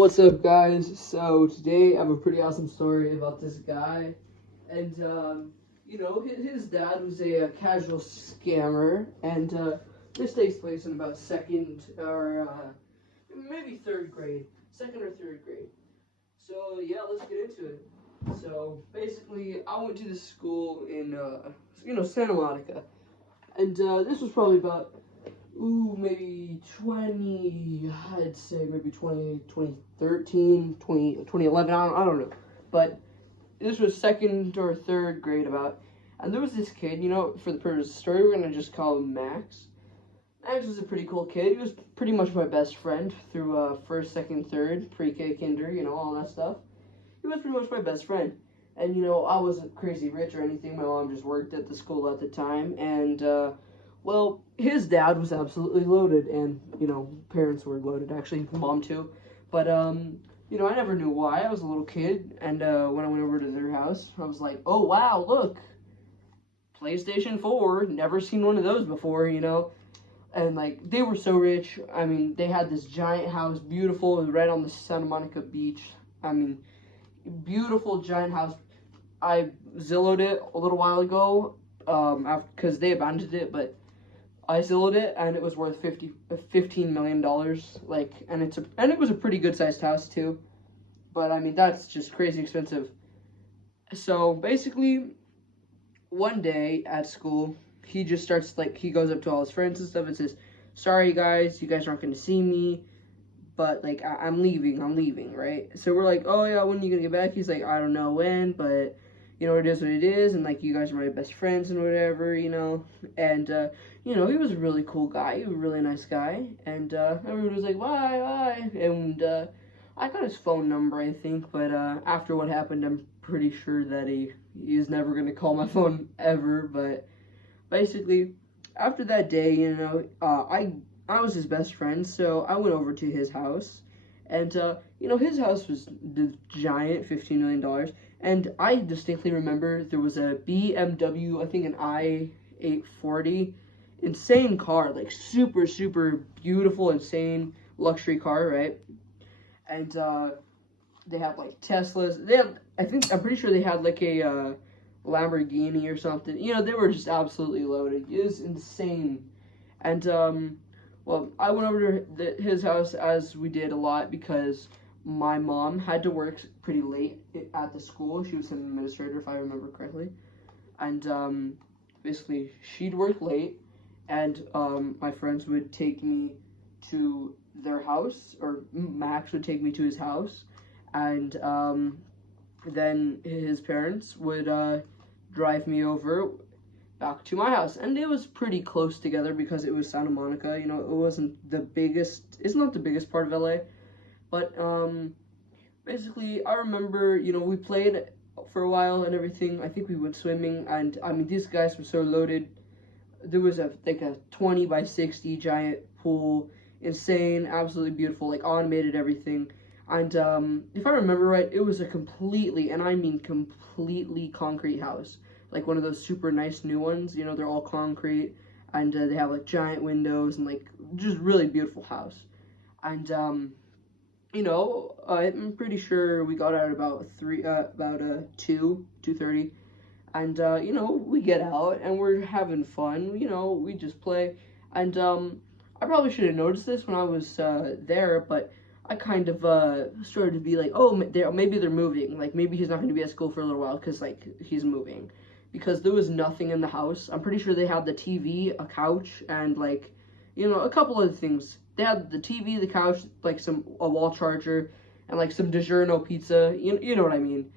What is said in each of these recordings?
What's up, guys? So today I have a pretty awesome story about this guy, and his dad was a casual scammer, and this takes place in about second or maybe third grade, second or third grade. So yeah, let's get into it. So basically, I went to this school in Santa Monica, and this was probably about maybe 20, I'd say maybe 2013, 2011, I don't know. But this was second or third grade about. And there was this kid, for the purpose of the story, we're going to just call him Max. Max was a pretty cool kid. He was pretty much my best friend through first, second, third, pre-K, kinder, all that stuff. He was pretty much my best friend. And, I wasn't crazy rich or anything. My mom just worked at the school at the time. And, well, his dad was absolutely loaded, and, parents were loaded, actually, mom too. But, I never knew why. I was a little kid, and when I went over to their house, I was like, oh, wow, look, PlayStation 4, never seen one of those before, And, they were so rich. I mean, they had this giant house, beautiful, it was right on the Santa Monica beach. I mean, beautiful giant house. I Zillowed it a little while ago, because they abandoned it, but I sold it, and it was worth $15 million. And it was a pretty good sized house too. But I mean, that's just crazy expensive. So basically, one day at school, he just starts he goes up to all his friends and stuff and says, "Sorry guys, you guys aren't going to see me, but I'm leaving, right?" So we're like, "Oh yeah, when are you gonna get back?" He's like, "I don't know when, but." It is what it is, and, you guys are my best friends and whatever, and, he was a really cool guy, he was a really nice guy, and, everyone was like, bye, and, I got his phone number, I think, but, after what happened, I'm pretty sure that he's never gonna call my phone ever, but, basically, after that day, I was his best friend, so I went over to his house, and, his house was the giant $15 million. And I distinctly remember there was a BMW, I think an i840, insane car, super, super beautiful, insane luxury car, right? And they had Teslas. I'm pretty sure they had a Lamborghini or something. They were just absolutely loaded. It was insane. And well, I went over to his house, as we did a lot, because my mom had to work pretty late at the school. She was an administrator, if I remember correctly. And basically, she'd work late, and my friends would take me to their house, or Max would take me to his house, and then his parents would drive me over back to my house. And it was pretty close together because it was Santa Monica. It wasn't it's not the biggest part of LA. But, basically, I remember, we played for a while and everything. I think we went swimming, and, I mean, these guys were so loaded. There was a 20 by 60 giant pool, insane, absolutely beautiful, automated everything. And, if I remember right, it was a completely, and I mean completely concrete house. One of those super nice new ones, they're all concrete, and, they have, giant windows, and, just really beautiful house. And, I'm pretty sure we got out about 2:30, and we get out and we're having fun. We just play, and I probably should have noticed this when I was there, but I kind of started to be like, oh, maybe they're moving. Maybe he's not going to be at school for a little while because he's moving, because there was nothing in the house. I'm pretty sure they had the TV, a couch, and a couple other things. They had the TV, the couch, a wall charger, and some DiGiorno pizza. You know what I mean?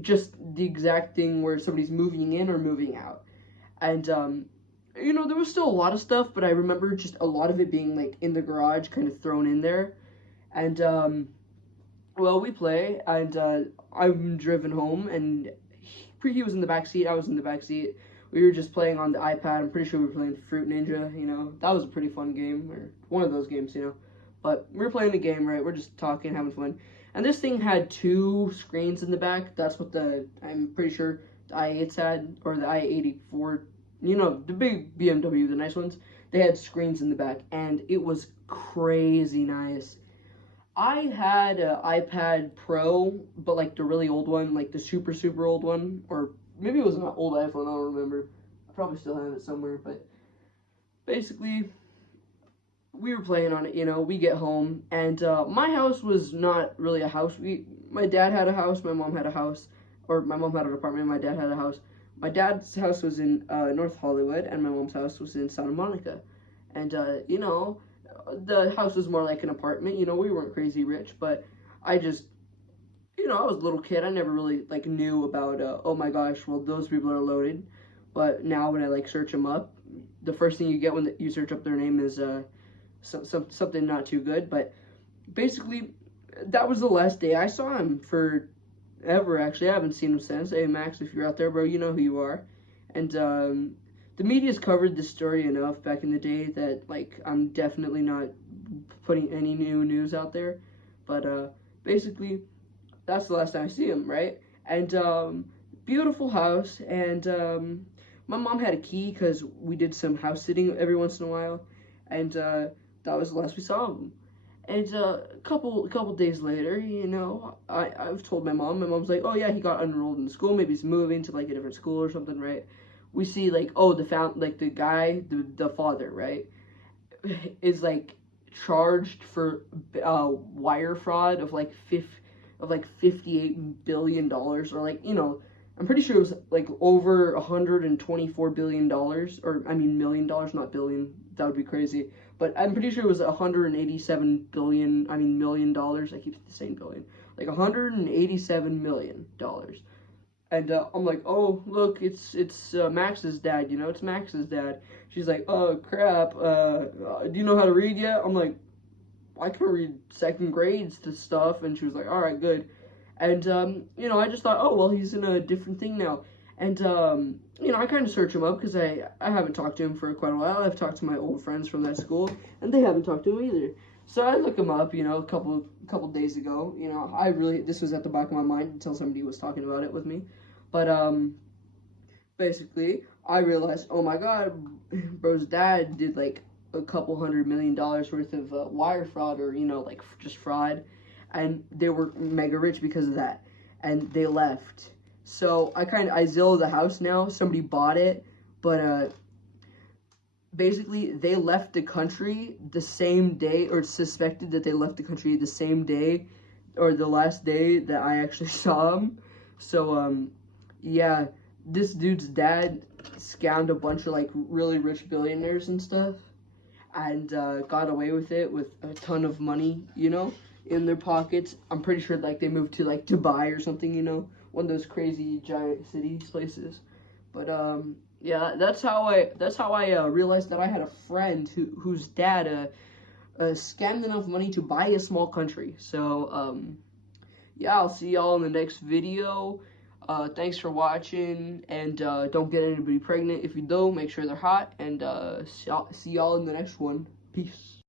Just the exact thing where somebody's moving in or moving out. And there was still a lot of stuff, but I remember just a lot of it being in the garage, kind of thrown in there. And well, we play, and I'm driven home, and he was in the back seat. I was in the back seat. We were just playing on the iPad. I'm pretty sure we were playing Fruit Ninja, That was a pretty fun game, or one of those games, But we were playing the game, right? We're just talking, having fun. And this thing had 2 screens in the back. That's what I'm pretty sure the i8s had, or the i84, the big BMW, the nice ones. They had screens in the back, and it was crazy nice. I had an iPad Pro, but like the really old one, like the super super old one, or maybe it was an old iPhone. I don't remember. I probably still have it somewhere, but basically we were playing on it. We get home, and my house was not really a house. My dad had a house, my mom had a house, or my mom had an apartment. My dad had a house. My dad's house was in North Hollywood, and my mom's house was in Santa Monica, and the house was more like an apartment. We weren't crazy rich, but I just, I was a little kid. I never really like knew about. Oh my gosh, well those people are loaded. But now when I like search them up, the first thing you get when you search up their name is something not too good. But basically, that was the last day I saw him for ever. Actually, I haven't seen him since. Hey Max, if you're out there, bro, you know who you are. And the media's covered this story enough back in the day that like I'm definitely not putting any new news out there. But basically, that's the last time I see him, right? And beautiful house, and my mom had a key because we did some house sitting every once in a while, and that was the last we saw him. And a couple days later, I've told my mom. My mom's like, "Oh yeah, he got enrolled in school. Maybe he's moving to like a different school or something, right?" We see like, oh, the guy, the father, right, is like charged for wire fraud of like 58 billion dollars, or like I'm pretty sure it was like over 124 billion dollars, or I mean $1,000,000, not billion. That would be crazy. But I'm pretty sure it was 187 billion. I mean $1,000,000. I keep saying billion. Like 187 million dollars. And I'm like, oh look, it's Max's dad. It's Max's dad. She's like, oh crap. Do you know how to read yet? I'm like, I can read second grades to stuff. And she was like, all right, good. And I just thought, oh well, he's in a different thing now. And I kind of search him up because I haven't talked to him for quite a while. I've talked to my old friends from that school, and they haven't talked to him either. So I look him up, a couple days ago. This was at the back of my mind until somebody was talking about it with me. But basically, I realized, oh my god, bro's dad did like a couple $100 million worth of wire fraud, or like just fraud, and they were mega rich because of that, and they left. So I Zillow the house now. Somebody bought it, but basically they left the country the same day, or suspected that they left the country the same day, or the last day that I actually saw them. So yeah, this dude's dad scammed a bunch of like really rich billionaires and stuff, and got away with it with a ton of money, in their pockets. I'm pretty sure like they moved to like Dubai or something, one of those crazy giant cities places. But yeah, that's how I realized that I had a friend whose dad scammed enough money to buy a small country. So yeah, I'll see y'all in the next video. Thanks for watching, and don't get anybody pregnant. If you do, make sure they're hot, and see y'all in the next one. Peace.